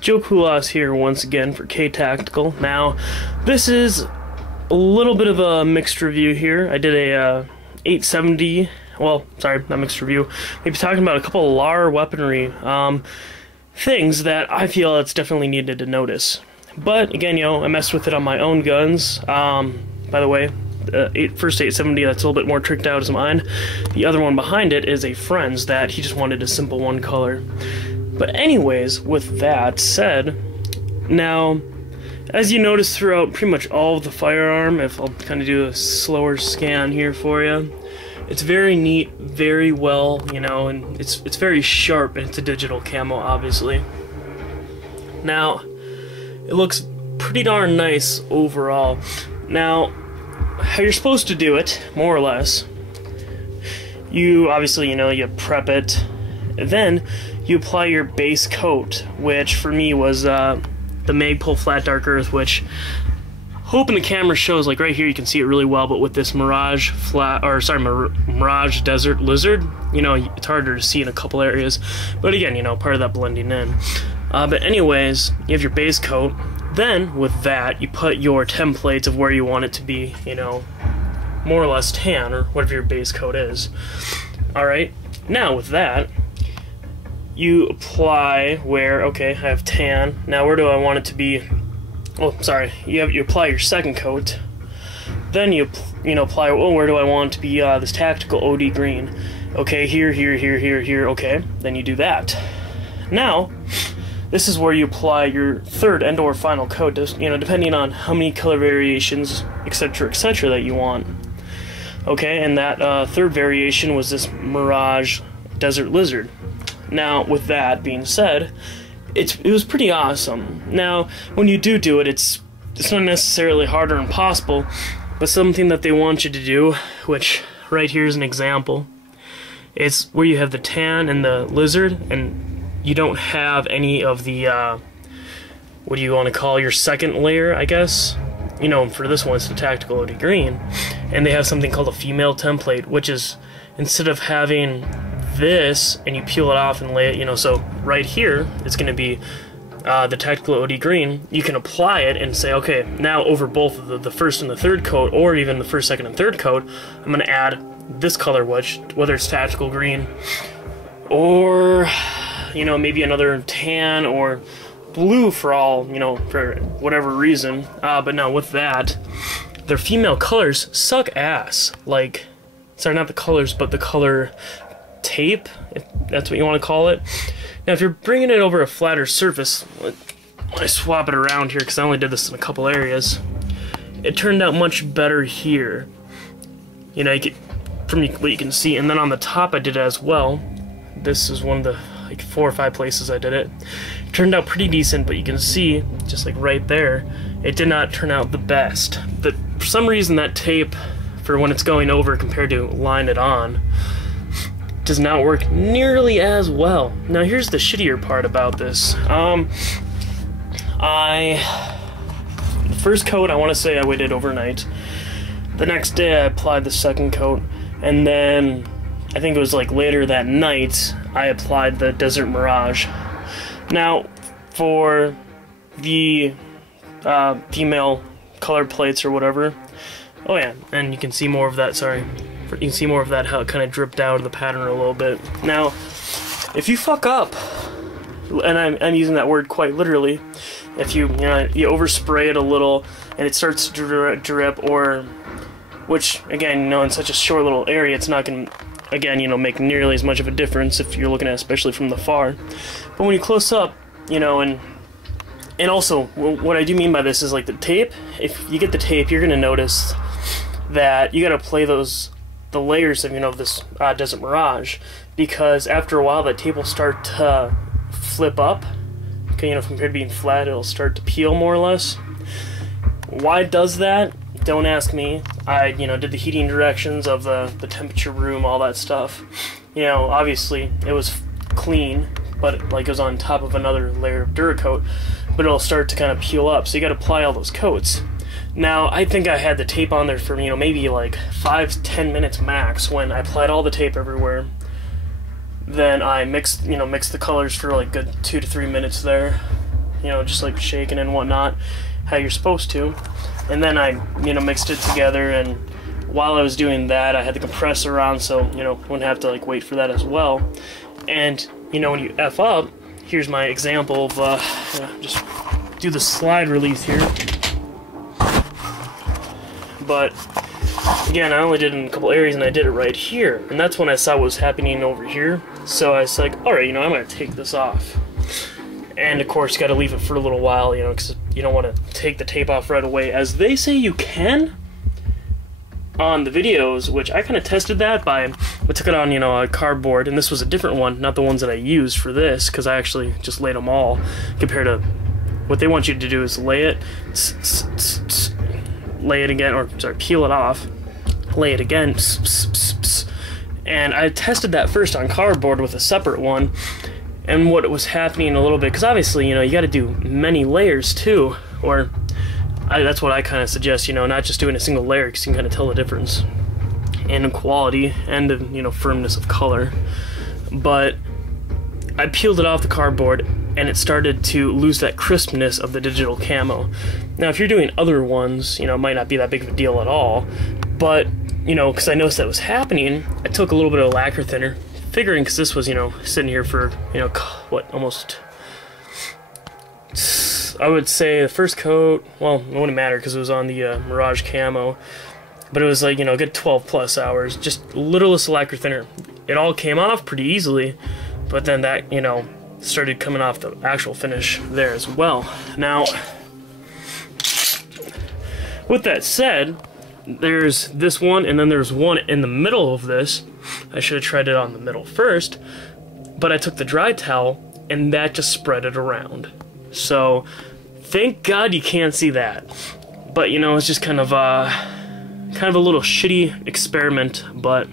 Joe Kulas here once again for K Tactical. Now, this is a little bit of a mixed review here. I did a 870, well, sorry, not mixed review. Maybe talking about a couple of Lauer weaponry things that I feel it's definitely needed to notice. But again, you know, I messed with it on my own guns. By the way, first 870 that's a little bit more tricked out is mine. The other one behind it is a friend's that he just wanted a simple one color. But anyways, with that said, now, as you notice throughout pretty much all of the firearm, if I'll kind of do a slower scan here for you, it's very neat, very well, you know, and it's very sharp, and it's a digital camo, obviously. Now, it looks pretty darn nice overall. Now, how you're supposed to do it, more or less, you obviously, you know, you prep it, then you apply your base coat, which for me was the Magpul Flat Dark Earth, which hoping the camera shows, like right here you can see it really well, but with this Mirage Mirage Desert Lizard, you know, it's harder to see in a couple areas, but again, you know, part of that blending in. But anyways, you have your base coat, then with that you put your templates of where you want it to be, you know, more or less tan, or whatever your base coat is. Alright, now with that, you apply where, okay, I have tan. Now where do I want it to be? Oh, sorry. You apply your second coat. Then you apply, oh, where do I want it to be this tactical OD green? Okay, here, okay. Then you do that. Now, this is where you apply your third and or final coat, you know, depending on how many color variations, etc., that you want. Okay, and that third variation was this Mirage Desert Lizard. Now, with that being said, it was pretty awesome. Now, when you do it, it's not necessarily hard or impossible, but something that they want you to do, which right here is an example. It's where you have the tan and the lizard, and you don't have any of the, what do you want to call your second layer, I guess? You know, for this one, it's the Tactical OD Green. And they have something called a female template, which is, instead of having this and you peel it off and lay it, you know, so right here it's going to be the Tactical OD Green. You can apply it and say, okay, now over both of the first and the third coat, or even the first, second, and third coat, I'm going to add this color, which, whether it's Tactical Green or, you know, maybe another tan or blue for all, you know, for whatever reason. But now with that, their female colors suck ass. Like, sorry, not the colors, but the color tape, if that's what you want to call it. Now, if you're bringing it over a flatter surface, I swap it around here because I only did this in a couple areas. It turned out much better here. You know, you get, from what you can see, and then on the top I did it as well. This is one of the like 4 or 5 places I did it. It turned out pretty decent, but you can see, just like right there, it did not turn out the best. But for some reason that tape, for when it's going over compared to line it on, does not work nearly as well. Now here's the shittier part about this. The first coat, I want to say I waited overnight. The next day I applied the second coat, and then I think it was like later that night I applied the Desert Mirage. Now for the female color plates or whatever, oh yeah, and you can see more of that, sorry. You can see more of that, how it kind of dripped out of the pattern a little bit. Now, if you fuck up, and I'm using that word quite literally, if you overspray it a little and it starts to drip, or, which again, you know, in such a short little area, it's not going to, again, you know, make nearly as much of a difference if you're looking at it, especially from the far. But when you close up, you know, and also, what I do mean by this is like the tape. If you get the tape, you're going to notice that you got to play the layers of, you know, this Desert Mirage, because after a while that tape will start to flip up. Okay, you know, compared to being flat, it'll start to peel more or less. Why it does that? Don't ask me. I, you know, did the heating directions of the temperature room, all that stuff. You know, obviously it was clean, but it, like, it was on top of another layer of Duracoat, but it'll start to kind of peel up, so you got to apply all those coats. Now, I think I had the tape on there for, you know, maybe like 5 to 10 minutes max when I applied all the tape everywhere. Then I mixed the colors for like good 2 to 3 minutes there. you know, just like shaking and whatnot, how you're supposed to. And then I, you know, mixed it together, and while I was doing that, I had the compressor on, so, you know, wouldn't have to like wait for that as well. And, you know, when you F up, here's my example of, just do the slide release here. But, again, I only did it in a couple areas, and I did it right here. And that's when I saw what was happening over here. So I was like, alright, you know, I'm going to take this off. And, of course, you got to leave it for a little while, you know, because you don't want to take the tape off right away. As they say you can on the videos, which I kind of tested that by, I took it on, you know, a cardboard, and this was a different one, not the ones that I used for this, because I actually just laid them all, compared to what they want you to do is lay it, lay it again, or sorry, peel it off, lay it again, and I tested that first on cardboard with a separate one, and what was happening a little bit, because obviously, you know, you got to do many layers too, or that's what I kind of suggest, you know, not just doing a single layer, because you can kind of tell the difference in quality and, you know, firmness of color. But I peeled it off the cardboard, and it started to lose that crispness of the digital camo. Now, if you're doing other ones, you know, it might not be that big of a deal at all, but, you know, because I noticed that was happening, I took a little bit of lacquer thinner, figuring, because this was, you know, sitting here for, you know, what, almost, I would say the first coat, well, it wouldn't matter because it was on the Mirage Camo, but it was like, you know, a good 12 plus hours, just littlest lacquer thinner. It all came off pretty easily, but then that, you know, started coming off the actual finish there as well. Now, with that said, there's this one, and then there's one in the middle of this. I should have tried it on the middle first, but I took the dry towel, and that just spread it around. So, thank God you can't see that. But, you know, it's just kind of a little shitty experiment, but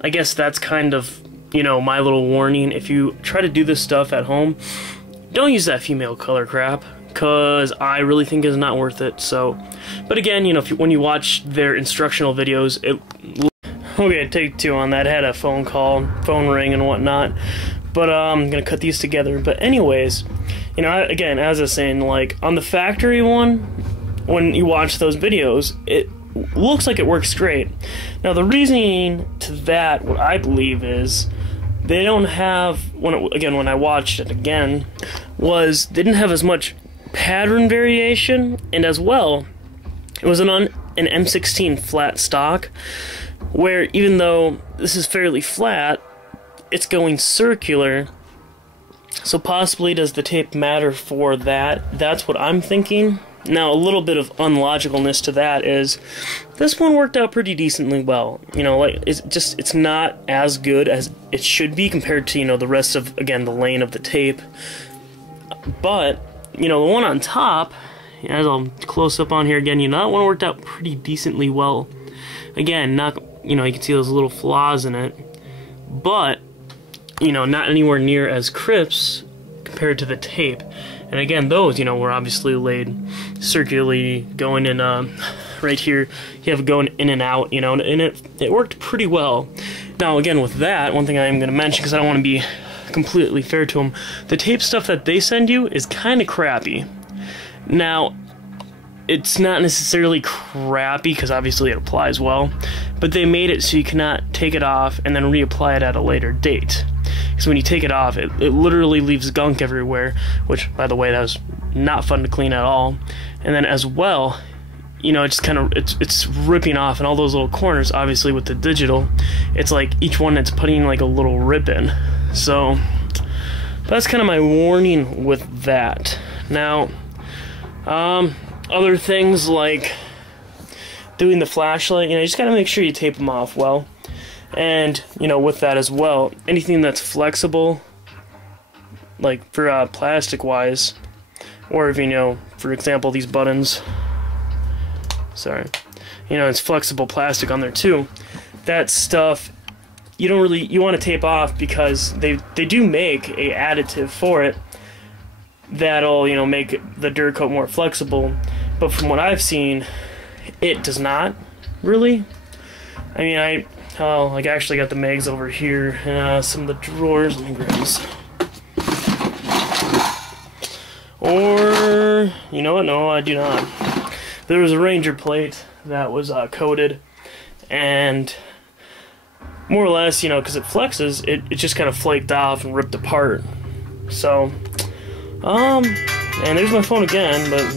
I guess that's kind of, you know, my little warning. If you try to do this stuff at home, don't use that female color crap, because I really think it's not worth it. So, but again, you know, when you watch their instructional videos, okay, take two on that. I had a phone call, phone ring and whatnot. But I'm gonna cut these together. But anyways, you know, again, as I was saying, like on the factory one, when you watch those videos, it looks like it works great. Now the reasoning to that, what I believe is, they don't have, when I watched it again, was they didn't have as much pattern variation, and as well, it was an M16 flat stock, where even though this is fairly flat, it's going circular, so possibly does the tape matter for that? That's what I'm thinking. Now, a little bit of unlogicalness to that is, this one worked out pretty decently well. You know, like, it's not as good as it should be compared to, you know, the rest of, again, the lane of the tape. But, you know, the one on top, as I'll close up on here again, you know, that one worked out pretty decently well. Again, not, you know, you can see those little flaws in it, but, you know, not anywhere near as crisp compared to the tape. And again, those, you know, were obviously laid circularly, going in, right here, you have it going in and out, you know, and it worked pretty well. Now, again, with that, one thing I am going to mention, because I don't want to be completely fair to them, the tape stuff that they send you is kind of crappy. Now, it's not necessarily crappy, because obviously it applies well, but they made it so you cannot take it off and then reapply it at a later date. Because when you take it off, it literally leaves gunk everywhere, which, by the way, that was not fun to clean at all. And then as well, you know, it's kind of, it's ripping off in all those little corners. Obviously with the digital, it's like each one it's putting like a little rip in. So that's kind of my warning with that. Now, other things like doing the flashlight, you know, you just gotta make sure you tape them off well. And, you know, with that as well, anything that's flexible, like for plastic wise, or if, you know, for example, these buttons, sorry, you know, it's flexible plastic on there too. That stuff, you don't really, you want to tape off, because they do make a additive for it that'll, you know, make the Duracoat more flexible. But from what I've seen, it does not really. I mean, I actually got the mags over here, some of the drawers. Let me grab this. Or, you know what, no, I do not. There was a Ranger plate that was coated, and more or less, you know, because it flexes, it just kind of flaked off and ripped apart. So, and there's my phone again, but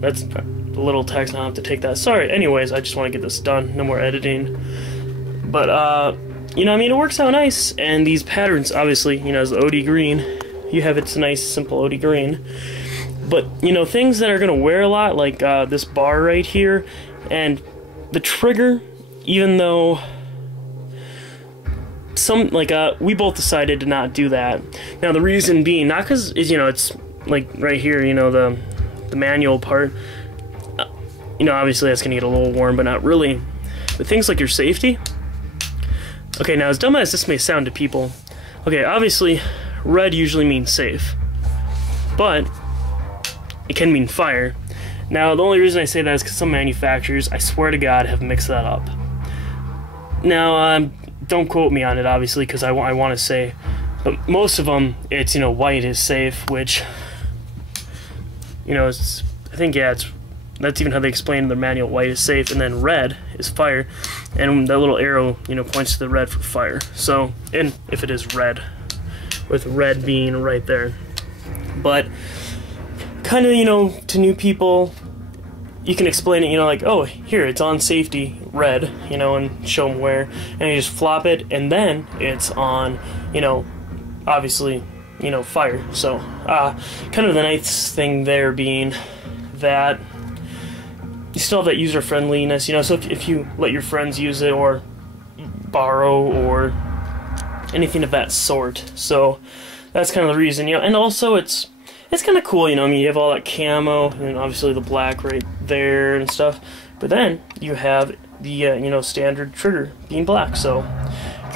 that's a little text, I don't have to take that. Sorry, anyways, I just want to get this done, no more editing. But, you know, I mean, it works out nice, and these patterns, obviously, you know, as the OD green, you have its nice, simple OD green. But, you know, things that are going to wear a lot, like this bar right here, and the trigger, even though we both decided to not do that. Now, the reason being, not because, you know, it's, like, right here, you know, the manual part, you know, obviously that's going to get a little warm, but not really. But things like your safety. Okay, now, as dumb as this may sound to people, okay, obviously, red usually means safe, but it can mean fire. Now, the only reason I say that is because some manufacturers, I swear to God, have mixed that up. Now, don't quote me on it, obviously, because I want to say, but most of them, it's, you know, white is safe, which, you know, it's, I think, yeah, that's even how they explain in the manual, white is safe, and then red is fire, and that little arrow, you know, points to the red for fire. So, and if it is red, with red being right there. But, kind of, you know, to new people, you can explain it, you know, like, oh, here, it's on safety, red, you know, and show them where, and you just flop it, and then it's on, you know, obviously, you know, fire. So, kind of the nice thing there being that you still have that user friendliness, you know, so if you let your friends use it, or borrow, or anything of that sort. So, that's kind of the reason, you know, and also it's kind of cool, you know, I mean, you have all that camo, and obviously the black right there and stuff, but then you have the, you know, standard trigger being black, so,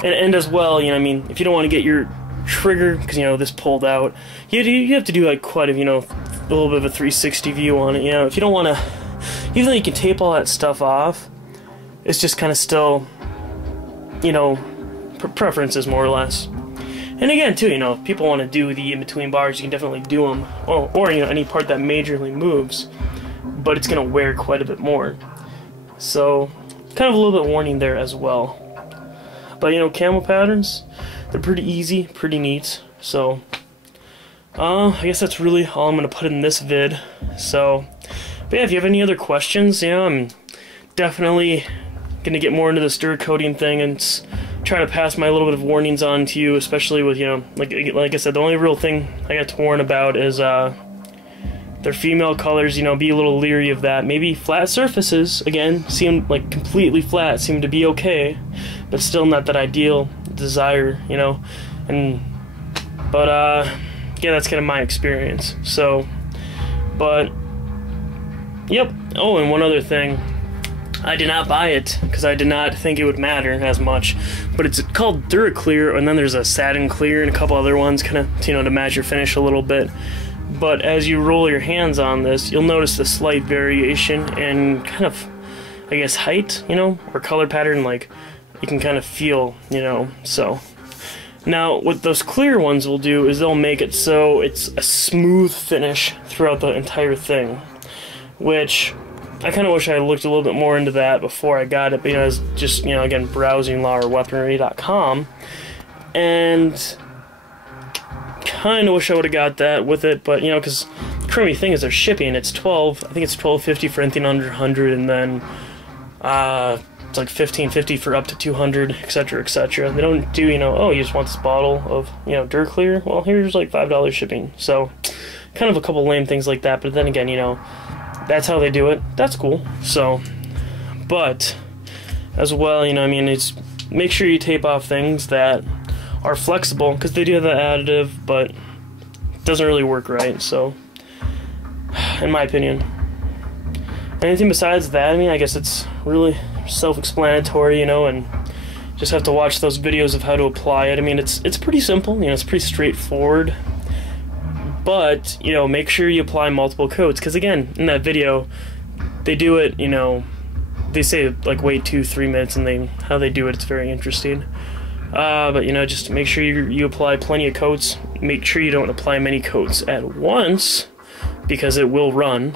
and as well, you know, I mean, if you don't want to get your trigger, because, you know, this pulled out, you have to do, like, quite a, you know, a little bit of a 360 view on it, you know, if you don't want to, even though you can tape all that stuff off, it's just kind of still, you know, preferences, more or less. And again, too, you know, if people want to do the in-between bars, you can definitely do them, or, you know, any part that majorly moves, but it's going to wear quite a bit more. So, kind of a little bit warning there as well. But, you know, camo patterns, they're pretty easy, pretty neat. So, I guess that's really all I'm going to put in this vid. So, but yeah, if you have any other questions, you know, I'm definitely going to get more into this Duracoating thing and try to pass my little bit of warnings on to you, especially with, you know, like I said, the only real thing I got to warn about is their female colors, you know, be a little leery of that. Maybe flat surfaces, again, seem like completely flat, seem to be okay, but still not that ideal desire, you know, but yeah, that's kind of my experience. So, but, yep. Oh, and one other thing, I did not buy it because I did not think it would matter as much, but it's called Duraclear, and then there's a Satin Clear and a couple other ones, kind of, you know, to match your finish a little bit. But as you roll your hands on this, you'll notice a slight variation in kind of, I guess, height, you know, or color pattern, like you can kind of feel, you know. So now what those clear ones will do is they'll make it so it's a smooth finish throughout the entire thing, which I kind of wish I looked a little bit more into that before I got it, but, you know, I was just, you know, again, browsing LauerWeaponry.com, and kind of wish I would have got that with it, but, you know, because the crummy thing is they're shipping, it's I think it's $12.50 for anything under 100, and then, it's like $15.50 for up to 200, etc., etc. They don't do, you know, oh, you just want this bottle of, you know, Duraclear? Well, here's like $5 shipping, so, kind of a couple lame things like that, but then again, you know, that's how they do it. That's cool. So, but as well, you know, I mean, it's make sure you tape off things that are flexible, because they do have the additive, but it doesn't really work right. So, in my opinion, anything besides that, I mean, I guess it's really self-explanatory, you know, and just have to watch those videos of how to apply it. I mean, it's pretty simple. You know, it's pretty straightforward. But, you know, make sure you apply multiple coats, because again, in that video, they do it, you know, they say, like, wait 2-3 minutes, and how they do it, it's very interesting. But, you know, just make sure you apply plenty of coats. Make sure you don't apply many coats at once, because it will run,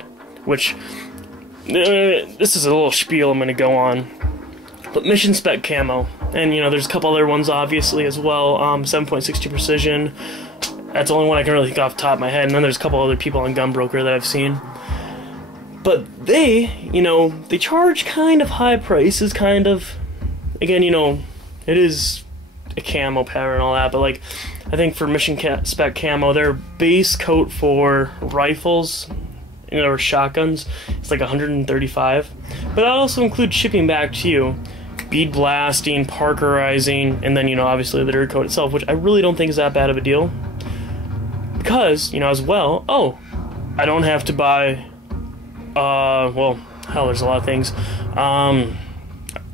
which, this is a little spiel I'm going to go on. But Missionspec Camo, and, you know, there's a couple other ones, obviously, as well. 7.62 Precision. That's the only one I can really think off the top of my head. And then there's a couple other people on Gunbroker that I've seen. But they, you know, they charge kind of high prices, kind of. Again, you know, it is a camo pattern and all that, but, like, I think for Missionspec Camo, their base coat for rifles, you know, or shotguns, it's like $135. But that also includes shipping back to you, bead blasting, parkerizing, and then, you know, obviously the Duracoat itself, which I really don't think is that bad of a deal. Because, you know, as well, oh, I don't have to buy, well, hell, there's a lot of things.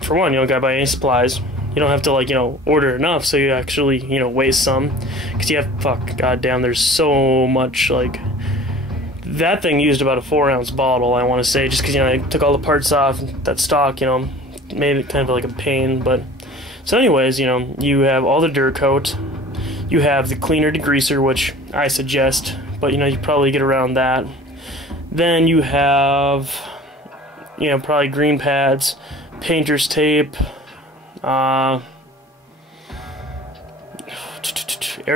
For one, you don't gotta buy any supplies. You don't have to, like, you know, order enough so you actually, you know, waste some. Because you have, fuck, goddamn, there's so much, like, that thing used about a 4-ounce bottle, I want to say, just because, you know, I took all the parts off, that stock, you know, made it kind of like a pain, but, so anyways, you know, you have all the Duracoat, you have the cleaner degreaser, which I suggest, but, you know, you probably get around that. Then you have, you know, probably green pads, painter's tape, air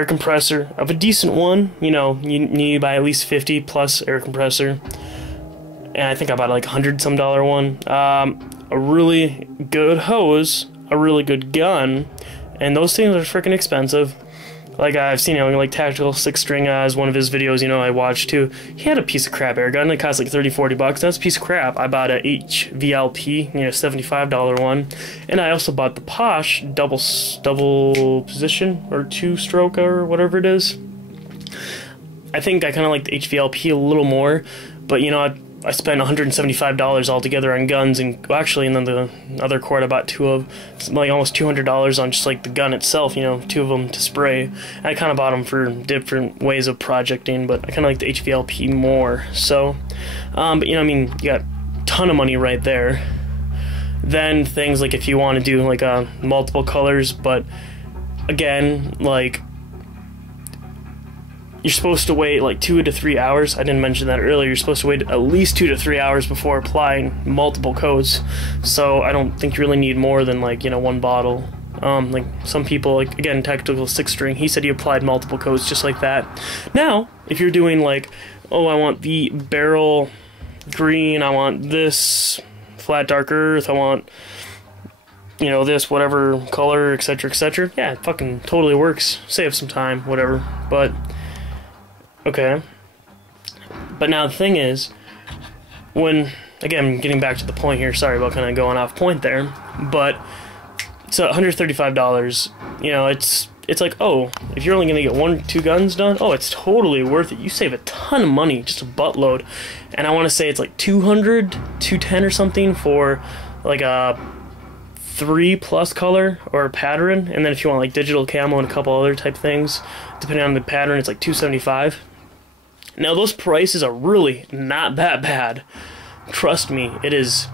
compressor of a decent one. You know, you need to buy at least 50 plus air compressor, and I think I bought like $100 some one. A really good hose, a really good gun, and those things are freaking expensive. Like, I've seen, you know, like Tactical 6-String, as one of his videos, you know, I watched too. He had a piece of crap air gun. It cost like $30-40. That's a piece of crap. I bought a HVLP, you know, $75 one. And I also bought the Posh double position, or 2-stroke, or whatever it is. I think I kind of like the HVLP a little more, but, you know, I spent $175 altogether on guns, and well, actually, and then the other cord I bought two of, like almost $200 on just like the gun itself, you know, 2 of them to spray. And I kind of bought them for different ways of projecting, but I kind of like the HVLP more. So, but, you know, I mean, you got a ton of money right there. Then things like if you want to do like multiple colors, but again, like, you're supposed to wait like 2 to 3 hours. I didn't mention that earlier. You're supposed to wait at least 2 to 3 hours before applying multiple coats. So I don't think you really need more than, like, you know, 1 bottle. Like some people, like, again, Tactical 6-String, he said he applied multiple coats just like that. Now, if you're doing like, oh, I want the barrel green, I want this flat dark earth, I want, you know, this whatever color, etc., etc. Yeah, it fucking totally works. Save some time, whatever. But okay. But now the thing is, when, again, getting back to the point here, sorry about kind of going off point there, but so $135, you know, it's like, oh, if you're only going to get 1 or 2 guns done, oh, it's totally worth it. You save a ton of money, just a buttload. And I want to say it's like $200, $210 or something for like a 3+ color or pattern, and then if you want like digital camo and a couple other type things, depending on the pattern, it's like $275. Now those prices are really not that bad. Trust me, it is.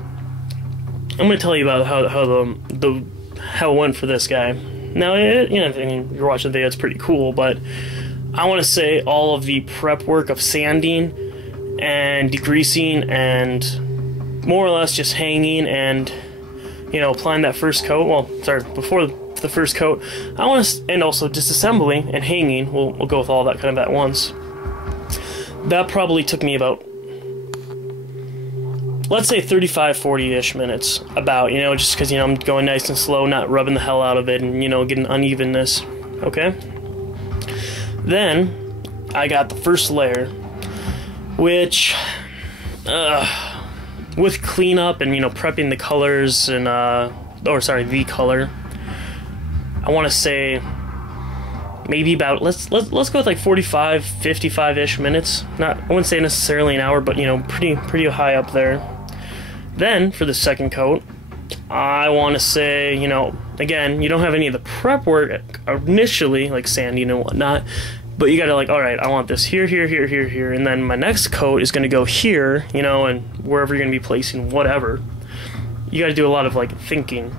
I'm gonna tell you about how it went for this guy. Now, you know, I mean, you're watching the video, it's pretty cool, but I want to say all of the prep work of sanding and degreasing and more or less just hanging and, you know, applying that first coat. Well, sorry, before the first coat, I want to, and also disassembling and hanging. We'll go with all that kind of at once. That probably took me about, let's say 35-40-ish minutes, about, you know, just because, you know, I'm going nice and slow, not rubbing the hell out of it, and, you know, getting unevenness. Okay. Then I got the first layer, which, with cleanup and, you know, prepping the colors and the color, I want to say maybe about, let's go with like 45-55-ish minutes. Not, I wouldn't say necessarily an hour, but, you know, pretty high up there. Then for the second coat, I want to say, you know, again, you don't have any of the prep work initially, like sanding and whatnot, but you gotta, like, alright, I want this here, here, here, here, here, and then my next coat is gonna go here, you know, and wherever you're gonna be placing whatever. You gotta do a lot of, like, thinking.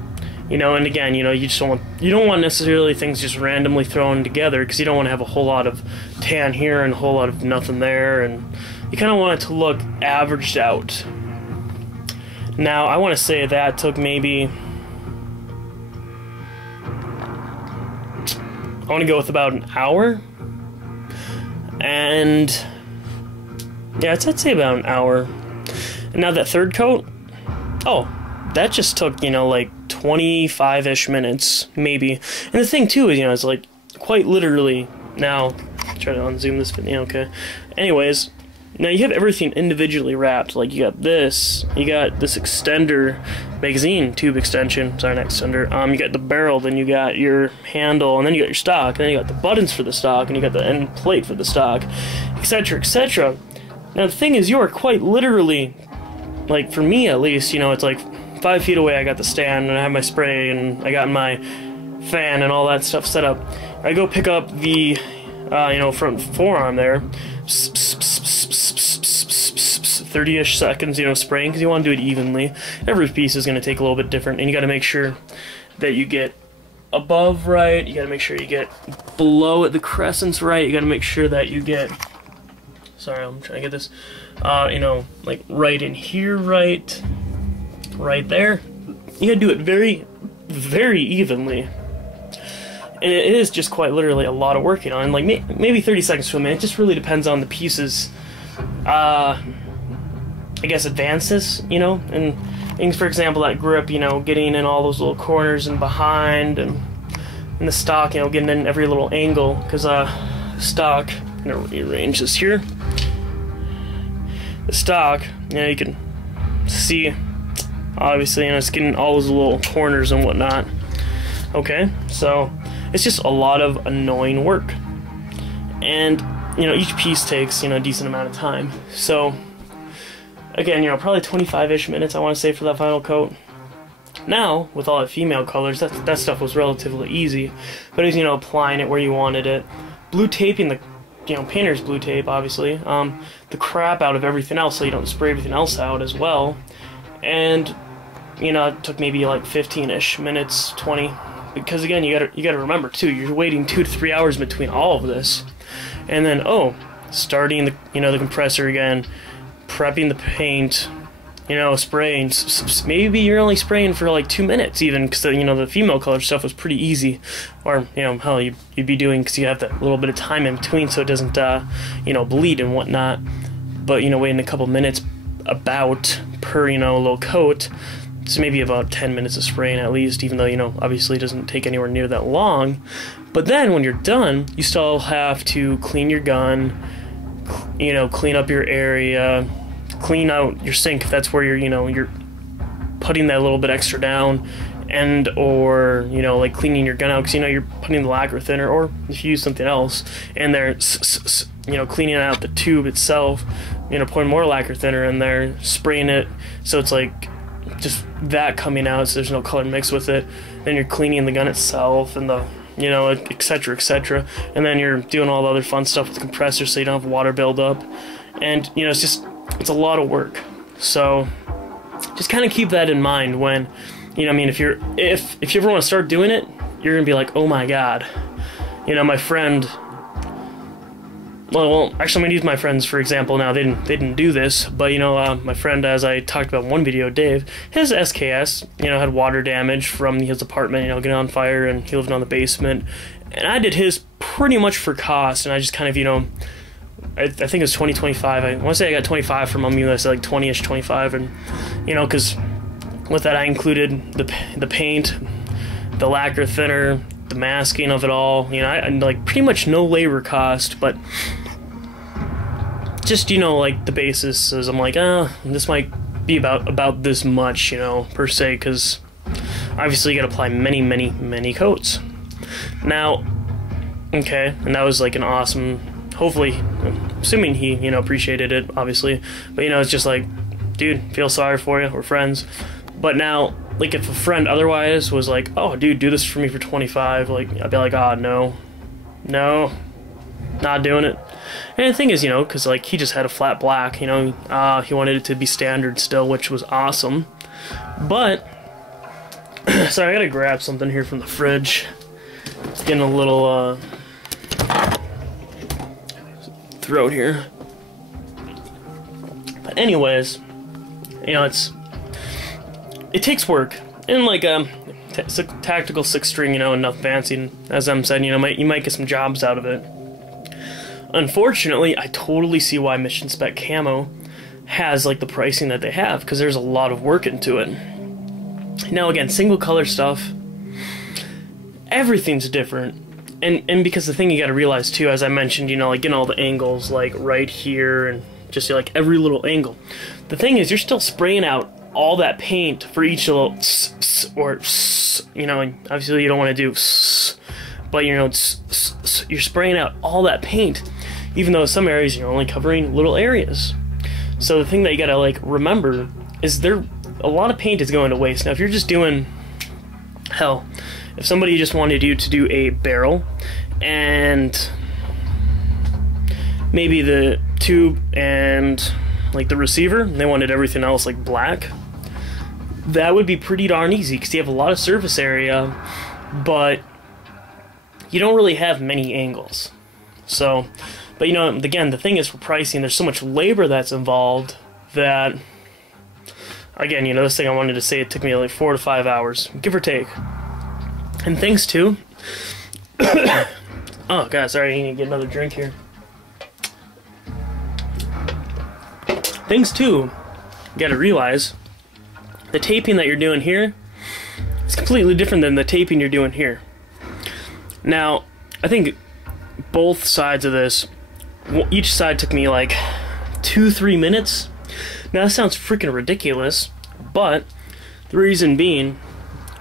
You know, and again, you know, you don't want necessarily things just randomly thrown together, because you don't want to have a whole lot of tan here and a whole lot of nothing there, and you kind of want it to look averaged out. Now, I want to say that took maybe, I want to go with about an hour, and yeah, I'd say about an hour. And now that third coat, oh, that just took, you know, like 25-ish minutes, maybe. And the thing, too, is, you know, it's like, quite literally, now, try to unzoom this video, okay. Anyways, now you have everything individually wrapped. Like, you got this extender, magazine tube extension, sorry, not extender, you got the barrel, then you got your handle, and then you got your stock, and then you got the buttons for the stock, and you got the end plate for the stock, etc., etc. Now, the thing is, you are quite literally, like, for me at least, you know, it's like 5 feet away, I got the stand, and I have my spray, and I got my fan, and all that stuff set up. I go pick up the, you know, front forearm there, 30-ish seconds, you know, spraying, because you want to do it evenly. Every piece is going to take a little bit different, and you got to make sure that you get above right, you got to make sure you get below at the crescents right, you got to make sure that you get, sorry, I'm trying to get this, you know, like right in here, right there. You gotta do it very, very evenly. And it is just quite literally a lot of work, you know, and like maybe 30 seconds to a minute. It just really depends on the pieces, I guess, advances, you know, and things, for example, that grip, you know, getting in all those little corners and behind, and the stock, you know, getting in every little angle, because stock, I'm gonna rearrange this here. The stock, you know, you can see, obviously, you know, it's getting all those little corners and whatnot. Okay, so it's just a lot of annoying work, and you know, each piece takes, you know, a decent amount of time. So again, you know, probably 25-ish minutes, I want to say, for that final coat. Now, with all the female colors, that stuff was relatively easy, but it was, you know, applying it where you wanted it, blue taping the, you know, painter's blue tape, obviously, the crap out of everything else so you don't spray everything else out as well. And, you know, it took maybe like 15-ish minutes, 20, because again, you gotta remember too, you're waiting 2 to 3 hours between all of this, and then, oh, starting the, you know, the compressor again, prepping the paint, you know, spraying. Maybe you're only spraying for like 2 minutes even, because, you know, the female color stuff was pretty easy, or, you know, hell, you'd be doing, because you have that little bit of time in between so it doesn't, you know, bleed and whatnot. But, you know, waiting a couple minutes about per, you know, little coat, so maybe about 10 minutes of spraying at least, even though, you know, obviously it doesn't take anywhere near that long. But then when you're done, you still have to clean your gun, you know, clean up your area, clean out your sink if that's where you're, you know, you're putting that little bit extra down, and or, you know, like cleaning your gun out, because, you know, you're putting the lacquer thinner, or if you use something else, and they're, you know, cleaning out the tube itself, you know, pouring more lacquer thinner in there, spraying it, so it's like just that coming out, so there's no color mixed with it. Then you're cleaning the gun itself, and the, you know, etc., etc., and then you're doing all the other fun stuff with the compressor so you don't have water buildup, and, you know, it's a lot of work. So just kind of keep that in mind when, you know, I mean, if you ever want to start doing it, you're gonna be like, oh my god, you know, my friend, well, actually, I'm gonna use my friends for example now. They didn't do this, but, you know, my friend, as I talked about in one video, Dave, his SKS, you know, had water damage from his apartment, you know, getting on fire, and he lived on the basement, and I did his pretty much for cost, and I just kind of, you know, I think it was 20-25. I want to say I got 25 from him. I said like 20-ish, 25, and, you know, because with that I included the paint, the lacquer thinner, the masking of it all. You know, I like pretty much no labor cost, but just, you know, like the basis is, I'm like, this might be about this much, you know, per se, because obviously you got to apply many coats. Now, okay, and that was like an awesome. Hopefully, assuming he, you know, appreciated it, obviously, but, you know, it's just like, dude, feel sorry for you, we're friends. But now, like, if a friend otherwise was like, oh, dude, do this for me for 25, like, I'd be like, oh, no, not doing it. And the thing is, you know, because, like, he just had a flat black, you know, he wanted it to be standard still, which was awesome. But Sorry, I gotta grab something here from the fridge. It's getting a little throat here. But anyways, you know, it takes work. And like tactical 6-string, you know, Nutnfancy, and as I'm saying, you know, you might get some jobs out of it. Unfortunately, I totally see why Missionspec Camo has like the pricing that they have, because there's a lot of work into it. Now again, single color stuff, everything's different. And because the thing you gotta realize too, as I mentioned, you know, like getting all the angles like right here and just like every little angle. The thing is, you're still spraying out all that paint for each little or you know, and obviously you don't want to do but you know, you're spraying out all that paint, even though some areas you're only covering little areas. So the thing that you gotta like remember is a lot of paint is going to waste. Now if you're just doing, hell, if somebody just wanted you to do a barrel and maybe the tube and like the receiver, and they wanted everything else like black, that would be pretty darn easy because you have a lot of surface area, but you don't really have many angles. So, but you know, again, the thing is for pricing, there's so much labor that's involved that, again, you know, this thing I wanted to say, it took me like 4 to 5 hours, give or take. And things too. Oh god, sorry, I need to get another drink here. Things too, you gotta realize, the taping that you're doing here is completely different than the taping you're doing here. Now, I think both sides of this, each side took me like 2-3 minutes. Now that sounds freaking ridiculous, but the reason being,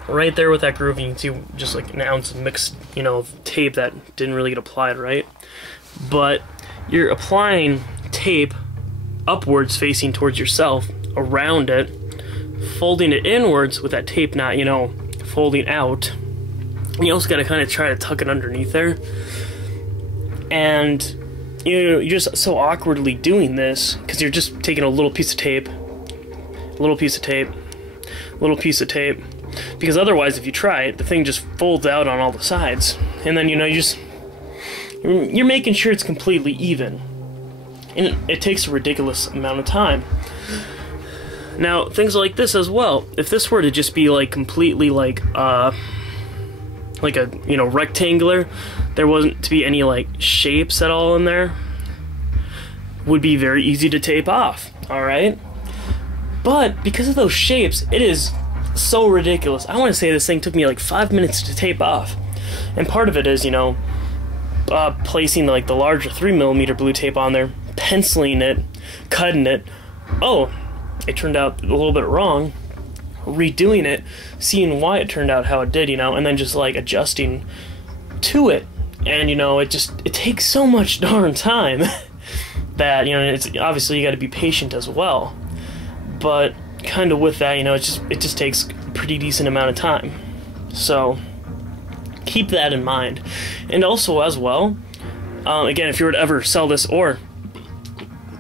right there with that groove, you can see just like an ounce of mixed, you know, of tape that didn't really get applied right. But you're applying tape upwards facing towards yourself, around it, folding it inwards with that tape not, you know, folding out. And you also got to kind of try to tuck it underneath there. And you're just so awkwardly doing this because you're just taking a little piece of tape, a little piece of tape, a little piece of tape. Because otherwise, if you try it, the thing just folds out on all the sides. And then, you know, you're making sure it's completely even. And it takes a ridiculous amount of time. Now, things like this as well. If this were to just be like completely like a, you know, rectangular, there wasn't to be any like shapes at all in there, would be very easy to tape off, alright? But because of those shapes, it is so ridiculous. I want to say this thing took me like 5 minutes to tape off. And part of it is, you know, placing like the larger 3mm blue tape on there, penciling it, cutting it. Oh, it turned out a little bit wrong. Redoing it, seeing why it turned out how it did, you know, and then just like adjusting to it. And you know, it takes so much darn time that, you know, it's obviously you got to be patient as well. But kind of with that, you know, it just takes a pretty decent amount of time. So keep that in mind. And also as well, again, if you were to ever sell this or,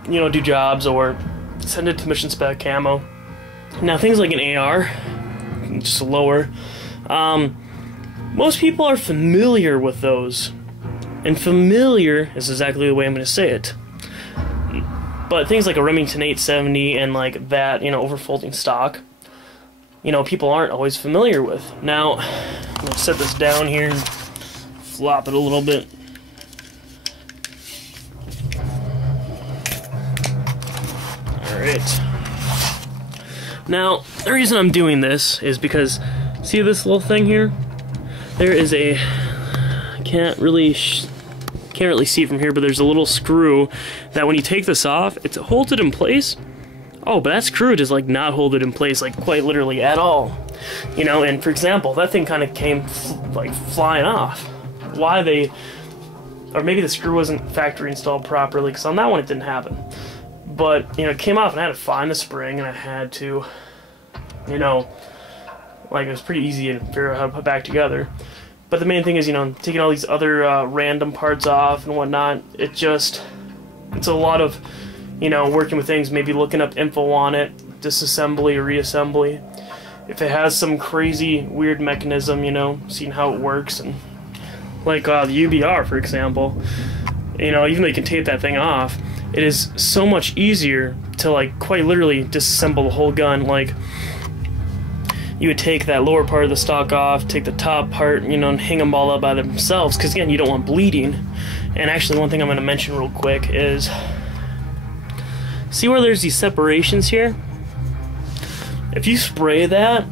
you know, do jobs or send it to Missionspec Camo. Now things like an AR, just a Lauer, most people are familiar with those. And familiar is exactly the way I'm going to say it. But things like a Remington 870 and like that, you know, overfolding stock, you know, people aren't always familiar with. Now, I'm going to set this down here and flop it a little bit. Alright. Now, the reason I'm doing this is because, see this little thing here? There is a, I can't really see it from here, but there's a little screw that when you take this off, it holds it in place. Oh, but that screw does like not hold it in place, like quite literally at all. You know, and for example, that thing kind of came like flying off. Why they, or maybe the screw wasn't factory installed properly, because on that one it didn't happen. But, you know, it came off and I had to find the spring and I had to, you know, like it was pretty easy to figure out how to put back together. But the main thing is, you know, taking all these other random parts off and whatnot, it's a lot of, you know, working with things, maybe looking up info on it, disassembly or reassembly. if it has some crazy weird mechanism, you know, seeing how it works. And like the UBR, for example, you know, even though you can tape that thing off, it is so much easier to like quite literally disassemble the whole gun. Like, you would take that lower part of the stock off, take the top part, you know, and hang them all up by themselves, because again, you don't want bleeding. And actually, one thing I'm going to mention real quick is, see where there's these separations here? If you spray that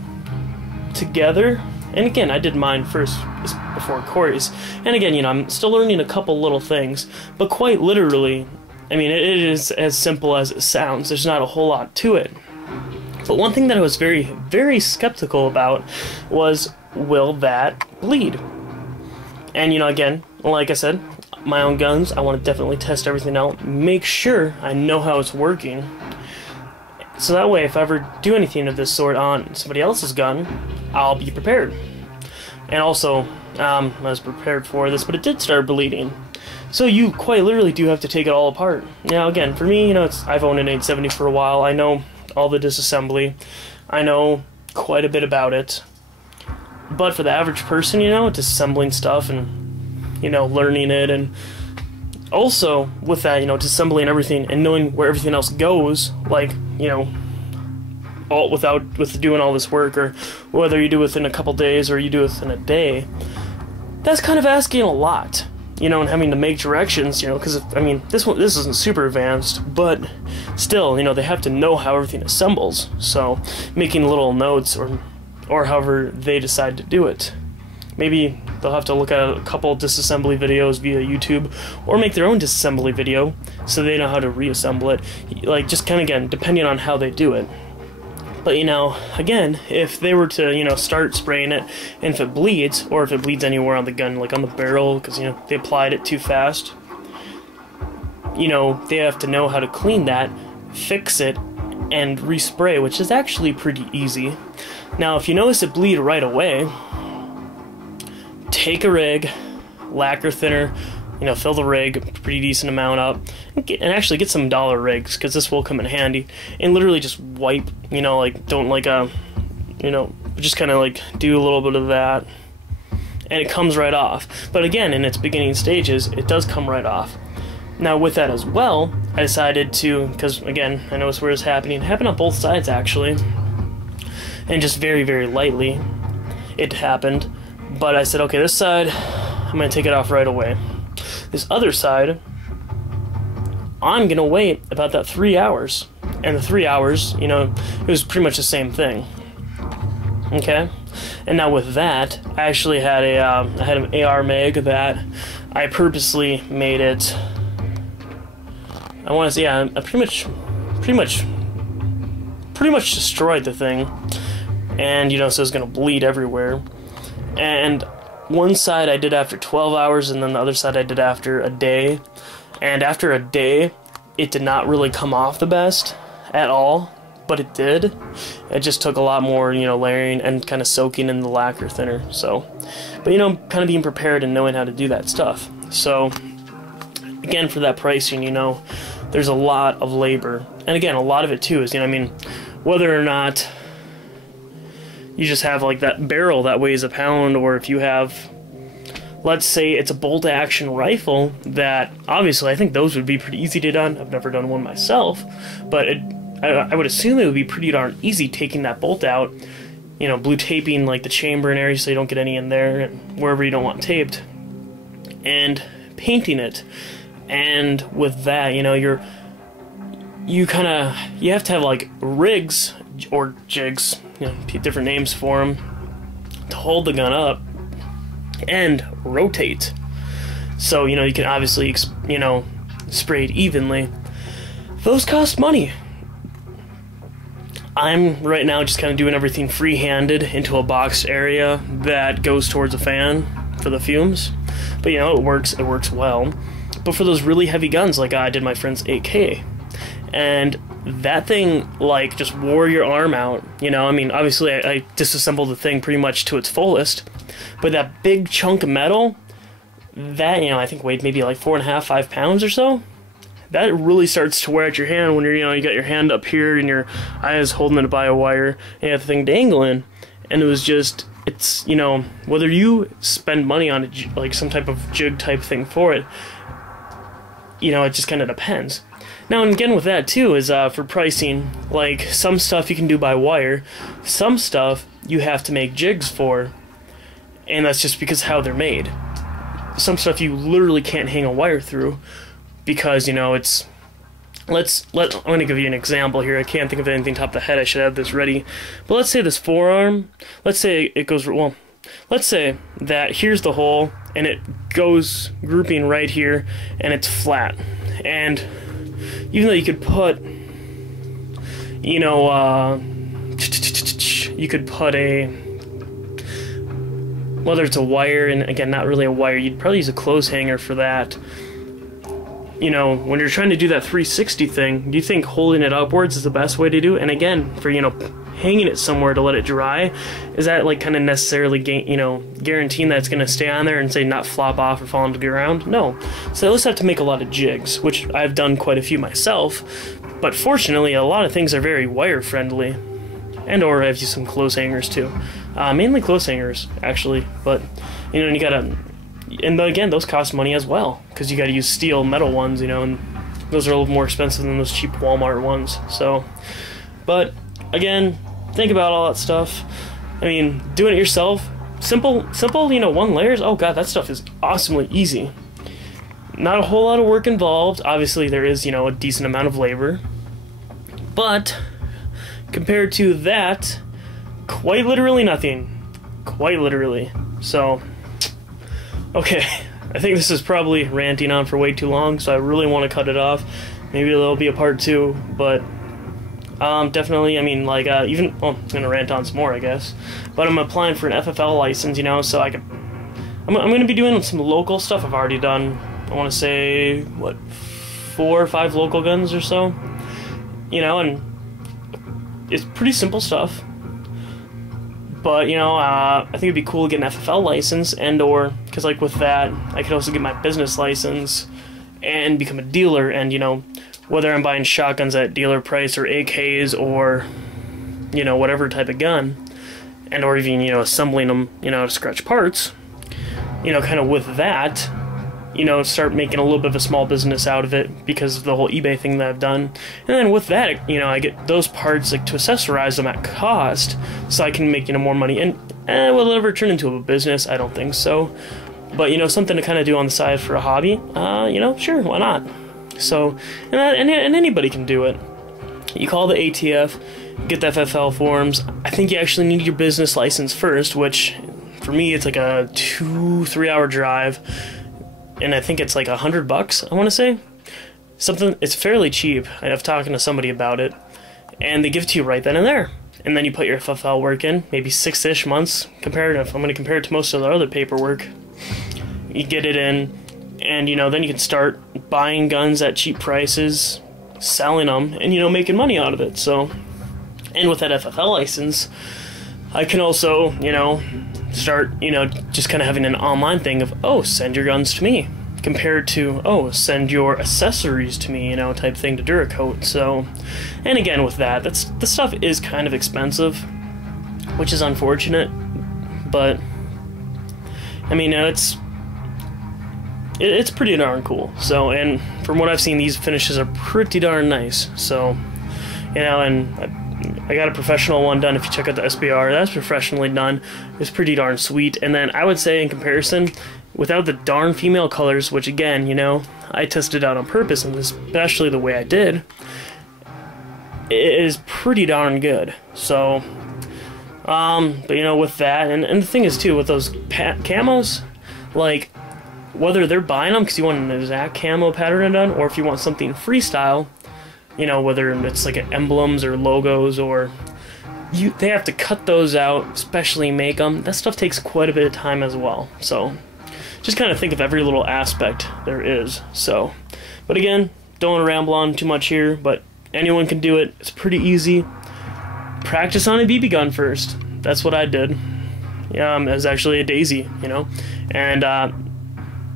together, and again, I did mine first before Corey's, and again, you know, I'm still learning a couple little things, but quite literally, I mean, it is as simple as it sounds. There's not a whole lot to it. But one thing that I was very, very skeptical about was, will that bleed? And, you know, again, like I said, my own guns, I want to definitely test everything out, make sure I know how it's working. So that way, if I ever do anything of this sort on somebody else's gun, I'll be prepared. And also, I was prepared for this, but it did start bleeding. So you quite literally do have to take it all apart. Now, again, for me, you know, I've owned an 870 for a while. I know all the disassembly. I know quite a bit about it. But for the average person, you know, disassembling stuff and, you know, learning it, and also with that, you know, disassembling everything and knowing where everything else goes, like, you know, with doing all this work, or whether you do it within a couple days or you do it within a day, that's kind of asking a lot. You know, and having to make directions, you know, because, I mean, this isn't super advanced, but still, you know, they have to know how everything assembles. So, making little notes, or however they decide to do it. Maybe they'll have to look at a couple disassembly videos via YouTube, or make their own disassembly video, so they know how to reassemble it. Like, just kind of, again, depending on how they do it. But, you know, again, if they were to, you know, start spraying it, and if it bleeds, or if it bleeds anywhere on the gun, like on the barrel, because, you know, they applied it too fast, you know, they have to know how to clean that, fix it, and respray, which is actually pretty easy. Now, if you notice it bleed right away, take a rig, lacquer thinner, you know, fill the rig a pretty decent amount up, and actually get some dollar rigs, because this will come in handy, and literally just wipe, you know, like, don't like you know, just kind of like do a little bit of that, and it comes right off. But again, in its beginning stages, it does come right off. Now with that as well, I decided to, because again, I noticed where it's happening. It happened on both sides actually, and just very, very lightly it happened. But I said, okay, this side, I'm going to take it off right away. This other side, I'm going to wait about that 3 hours. And the 3 hours, you know, it was pretty much the same thing. Okay? And now with that, I actually had I had an AR mag that I purposely made it, I want to say, yeah, I pretty much destroyed the thing. And, you know, so it's going to bleed everywhere. And one side I did after 12 hours, and then the other side I did after a day. And after a day, it did not really come off the best at all, but it did. It just took a lot more, you know, layering and kind of soaking in the lacquer thinner. So, but, you know, kind of being prepared and knowing how to do that stuff. So, again, for that pricing, you know, there's a lot of labor. And again, a lot of it too is, you know, I mean, whether or not you just have like that barrel that weighs a pound, or if you have, let's say it's a bolt action rifle, that obviously I think those would be pretty easy to done. I've never done one myself, but I would assume it would be pretty darn easy taking that bolt out, you know, blue taping like the chamber and area so you don't get any in there and wherever you don't want taped, and painting it. And with that, you know, you have to have like rigs or jigs, you know, different names for them, to hold the gun up and rotate. So, you know, you can obviously, you know, spray it evenly. Those cost money. I'm right now just kind of doing everything free-handed into a boxed area that goes towards a fan for the fumes. But, you know, it works well. But for those really heavy guns, like I did my friend's 8K, and that thing, like, just wore your arm out, you know? I mean, obviously I disassembled the thing pretty much to its fullest, but that big chunk of metal, that, you know, I think weighed maybe like 4.5, 5 pounds or so, that really starts to wear at your hand when you're, you got your hand up here and your eye is holding it by a wire and you have the thing dangling. And it was just, it's, whether you spend money on it, like some type of jig type thing for it, it just kind of depends. Now, and again with that too is for pricing, like some stuff you can do by wire, some stuff you have to make jigs for, and that's just because how they're made. Some stuff you literally can't hang a wire through because, it's, I'm going to give you an example here. I can't think of anything top of the head. I should have this ready. But let's say this forearm, let's say it goes, well, let's say that here's the hole and it goes grouping right here and it's flat. And even though you could put, you could put a, whether it's a wire, and again, not really a wire, you'd probably use a clothes hanger for that. When you're trying to do that 360 thing, do you think holding it upwards is the best way to do it? And again, for, hanging it somewhere to let it dry, is that like kind of necessarily, guaranteeing that it's going to stay on there and say not flop off or fall into the ground? No. So I also have to make a lot of jigs, which I've done quite a few myself, but fortunately a lot of things are very wire friendly, and or I've used some clothes hangers too. Mainly clothes hangers, actually, but, and you gotta, and again, those cost money as well, because you gotta use steel metal ones, and those are a little more expensive than those cheap Walmart ones, so, but, again, think about all that stuff. I mean, doing it yourself, simple, one layers, oh god, that stuff is awesomely easy. Not a whole lot of work involved, obviously there is, a decent amount of labor, but, compared to that, quite literally nothing. Quite literally. So, okay, I think this is probably ranting on for way too long, so I really want to cut it off. Maybe there'll be a part 2, but definitely, I mean, like, even, well, I'm going to rant on some more, I guess, but I'm applying for an FFL license, so I could, I'm going to be doing some local stuff I've already done. I want to say, what, 4 or 5 local guns or so, and it's pretty simple stuff. But, I think it'd be cool to get an FFL license, and or, because like with that, I could also get my business license and become a dealer, and, whether I'm buying shotguns at dealer price or AKs or, whatever type of gun, and or even, assembling them, to scratch parts, kind of with that, start making a little bit of a small business out of it because of the whole eBay thing that I've done. And then with that, I get those parts like to accessorize them at cost so I can make, more money. And will it ever turn into a business? I don't think so. But, something to kind of do on the side for a hobby, sure, why not? So, and anybody can do it. You call the ATF, get the FFL forms. I think you actually need your business license first, which for me, it's like a 2-3 hour drive. And I think it's like $100, I want to say. It's fairly cheap. I've talking to somebody about it. And they give it to you right then and there. And then you put your FFL work in, maybe 6-ish months. Comparative. I'm going to compare it to most of the other paperwork. You get it in, and, then you can start buying guns at cheap prices, selling them, and, making money out of it. So, and with that FFL license, I can also, start, just kind of having an online thing of, oh, send your guns to me, compared to, oh, send your accessories to me, type thing to Duracoat. So, and again with that, the stuff is kind of expensive, which is unfortunate, but, I mean, it's pretty darn cool. So, and from what I've seen, these finishes are pretty darn nice. So, and I got a professional one done. If you check out the SBR, that's professionally done. It's pretty darn sweet. And then I would say in comparison, without the darn female colors, which again, I tested out on purpose, and especially the way I did, it is pretty darn good. So, but with that, and the thing is too, with those camos, like, whether they're buying them because you want an exact camo pattern done, or if you want something freestyle, whether it's like emblems or logos, or they have to cut those out, especially make them. That stuff takes quite a bit of time as well. So just kind of think of every little aspect there is. So, but again, don't want to ramble on too much here, but anyone can do it. It's pretty easy. Practice on a BB gun first. That's what I did. Yeah, it was actually a Daisy, and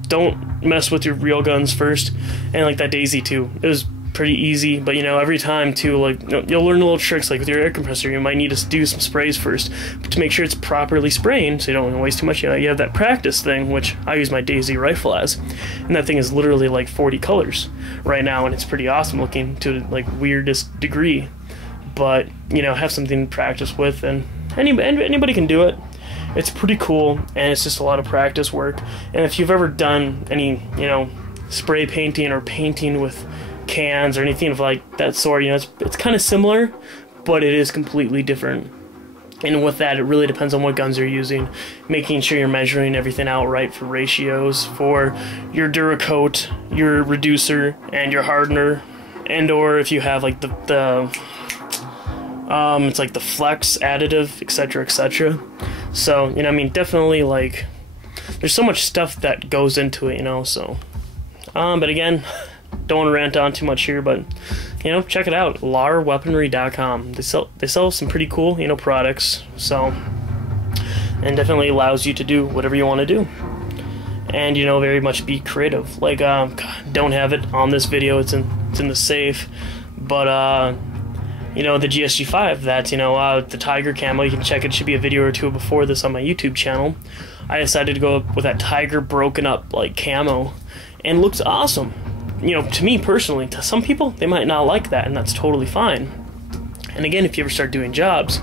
don't mess with your real guns first, and like that Daisy too. It was pretty easy, but you know, every time too, like, you know, you'll learn little tricks. Like with your air compressor, you might need to do some sprays first to make sure it's properly spraying, so you don't waste too much. You know, you have that practice thing, which I use my Daisy rifle as, and that thing is literally like 40 colors right now, and it's pretty awesome looking to like weirdest degree. But you know, have something to practice with, and anybody can do it. It's pretty cool, and it's just a lot of practice work. And if you've ever done any, you know, spray painting or painting with cans or anything of like that sort, you know, it's kind of similar, but it is completely different. And with that, it really depends on what guns you're using, making sure you're measuring everything out right for ratios for your Duracoat, your reducer, and your hardener, and or if you have like it's like the flex additive, etc., etc. So, you know, I mean, definitely, like, there's so much stuff that goes into it, you know, so. But again, don't want to rant on too much here, but, you know, check it out, LauerWeaponry.com. They sell some pretty cool, you know, products, so, and definitely allows you to do whatever you want to do. And, you know, very much be creative. Like, don't have it on this video, it's in the safe, but, you know, the GSG5, that's, you know, the Tiger Camo, you can check it, should be a video or two before this on my YouTube channel. I decided to go with that Tiger broken up, like, camo, and looks awesome. You know, to me personally, to some people, they might not like that, and that's totally fine. And again, if you ever start doing jobs,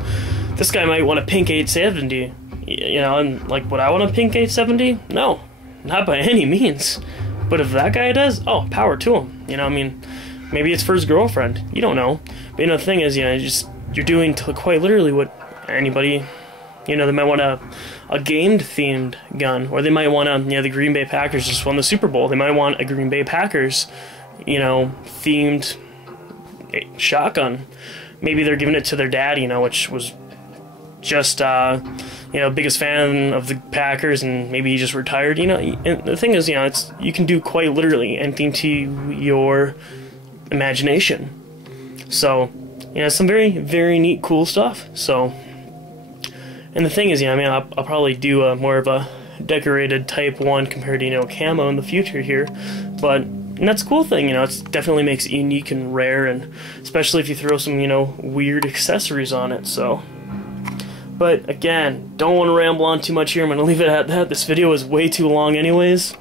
this guy might want a pink 870, you know, and, like, would I want a pink 870? No, not by any means. But if that guy does, oh, power to him, you know, I mean, maybe it's for his girlfriend. You don't know. But, you know, the thing is, you know, you're doing quite literally what anybody, you know, they might want a game-themed gun, or they might want to, you know, the Green Bay Packers just won the Super Bowl. They might want a Green Bay Packers, you know, themed shotgun. Maybe they're giving it to their dad, you know, which was just, you know, biggest fan of the Packers, and maybe he just retired, you know. And the thing is, you know, you can do quite literally anything to your imagination. So, you know, some very, very neat, cool stuff. So, and the thing is, you know, I mean, I'll probably do more of a decorated type 1 compared to, you know, camo in the future here. But, and that's a cool thing, you know, it definitely makes it unique and rare, and especially if you throw some, you know, weird accessories on it, so. But, again, don't want to ramble on too much here. I'm going to leave it at that. This video is way too long anyways.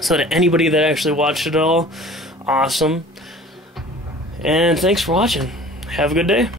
So to anybody that actually watched it all, awesome. And thanks for watching. Have a good day.